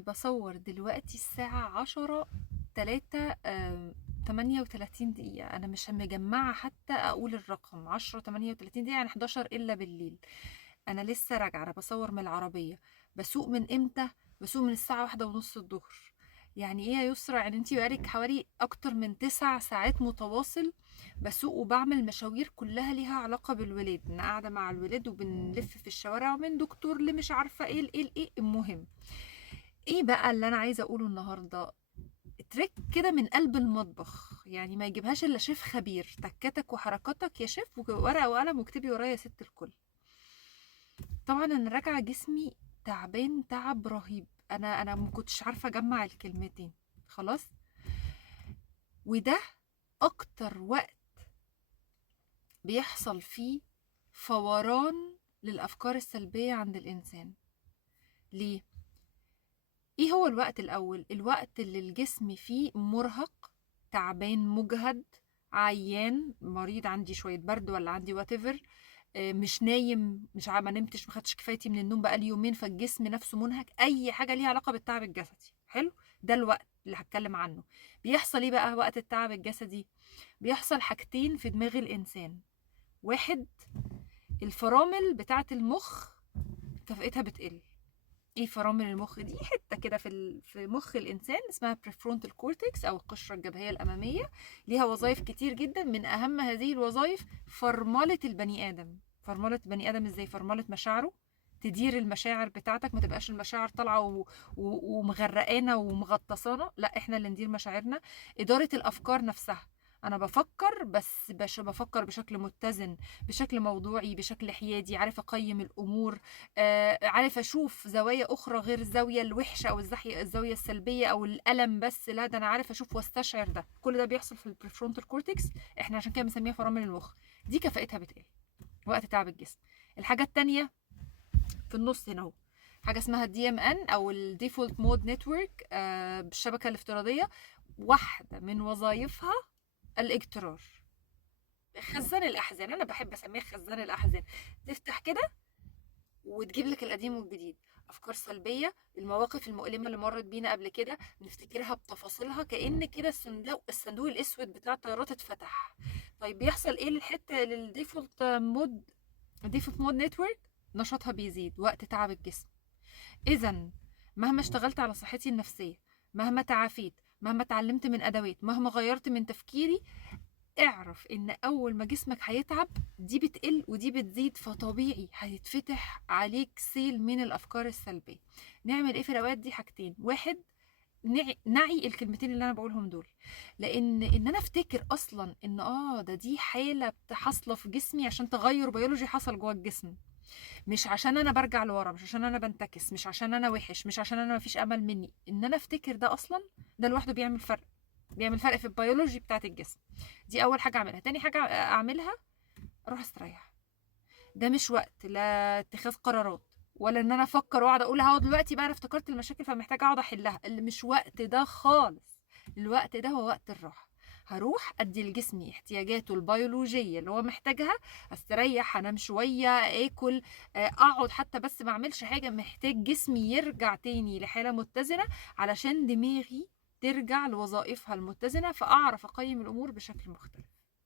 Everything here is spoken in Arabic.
بصور دلوقتي الساعة 10:38 أنا مش مجمعة حتى أقول الرقم 10:38 يعني 11 إلا بالليل. أنا لسه راجعة، أنا بصور من العربية. بسوق من إمتى؟ بسوق من الساعة 1:30 الظهر. يعني إيه يا يسرا؟ يعني أنتي بقالك حوالي أكتر من 9 ساعات متواصل بسوق وبعمل مشاوير كلها ليها علاقة بالولاد. أنا قاعدة مع الولاد وبنلف في الشوارع ومن دكتور لمش عارفة إيه المهم. ايه بقى اللي انا عايزه اقوله النهارده؟ تريك كده من قلب المطبخ، يعني ما يجيبهاش الا شيف خبير. تكاتك وحركاتك يا شيف، وورقه وقلم واكتبي ورايا يا ست الكل. طبعا انا راجعه جسمي تعبان تعب رهيب. انا ما كنتش عارفه اجمع الكلمتين خلاص. وده اكتر وقت بيحصل فيه فوران للافكار السلبيه عند الانسان. ليه؟ ايه هو الوقت الاول؟ الوقت اللي الجسم فيه مرهق، تعبان، مجهد، عيان، مريض، عندي شويه برد ولا عندي واتيفر، مش نايم، مش ما نمتش، ما خدتش كفايتي من النوم بقالي يومين، فالجسم نفسه منهك. اي حاجه ليها علاقه بالتعب الجسدي. حلو. ده الوقت اللي هتكلم عنه. بيحصل ايه بقى وقت التعب الجسدي؟ بيحصل حاجتين في دماغ الانسان. واحد، الفرامل بتاعه المخ كفاءتها بتقل. ايه فرامل المخ دي؟ حته كده في مخ الانسان اسمها prefrontal cortex او القشره الجبهيه الاماميه. ليها وظائف كتير جدا، من اهم هذه الوظائف فرمله البني ادم. فرمله البني ادم ازاي؟ فرمله مشاعره، تدير المشاعر بتاعتك، ما تبقاش المشاعر طالعه ومغرقانا ومغطسانا، لا احنا اللي ندير مشاعرنا. اداره الافكار نفسها، انا بفكر بس بفكر بشكل متزن، بشكل موضوعي، بشكل حيادي، عارف اقيم الامور، عارف اشوف زوايا اخرى غير الزاويه الوحشه او الزاويه السلبيه او الالم بس، لا ده انا عارف اشوف واستشعر. ده كل ده بيحصل في البريفرونتال كورتكس، احنا عشان كده بنسميها فرامل المخ. دي كفاءتها بتقل وقت تعب الجسم. الحاجه التانية في النص هنا اهو، حاجه اسمها الدي ام ان او الديفولت مود نتورك بالشبكه الافتراضيه. واحده من وظائفها الاجترار، خزان الاحزان. انا بحب اسميه خزان الاحزان. تفتح كده وتجيب لك القديم والجديد، افكار سلبيه، المواقف المؤلمه اللي مرت بينا قبل كده نفتكرها بتفاصيلها، كأن كده الصندوق الاسود بتاع الطيارات اتفتح. طيب بيحصل ايه للحته الديفولت مود نتورك؟ نشاطها بيزيد وقت تعب الجسم. اذا مهما اشتغلت على صحتي النفسيه، مهما تعافيت، مهما اتعلمت من ادوات، مهما غيرت من تفكيري، اعرف ان اول ما جسمك هيتعب دي بتقل ودي بتزيد، فطبيعي هيتفتح عليك سيل من الافكار السلبيه. نعمل ايه في الاوقات دي؟ حاجتين. واحد، نعي الكلمتين اللي انا بقولهم دول، لان انا افتكر اصلا ان دي حاله حاصله في جسمي عشان تغير بيولوجي حصل جوه الجسم، مش عشان انا برجع لورا، مش عشان انا بنتكس، مش عشان انا وحش، مش عشان انا مفيش امل مني. ان انا افتكر ده اصلا، ده لوحده بيعمل فرق، بيعمل فرق في البيولوجي بتاعت الجسم. دي اول حاجه اعملها. تاني حاجه اعملها، اروح استريح. ده مش وقت لا اتخاذ قرارات ولا ان انا افكر واقعد اقول دلوقتي بقى انا افتكرت المشاكل فمحتاجه اقعد احلها. اللي مش وقت ده خالص. الوقت ده هو وقت الراحه. هروح ادي لجسمي احتياجاته البيولوجيه اللي هو محتاجها، استريح، انام شويه، اكل، اقعد حتى بس ما اعملش حاجه. محتاج جسمي يرجع تاني لحاله متزنه علشان دماغي ترجع لوظائفها المتزنه، فاعرف اقيم الامور بشكل مختلف.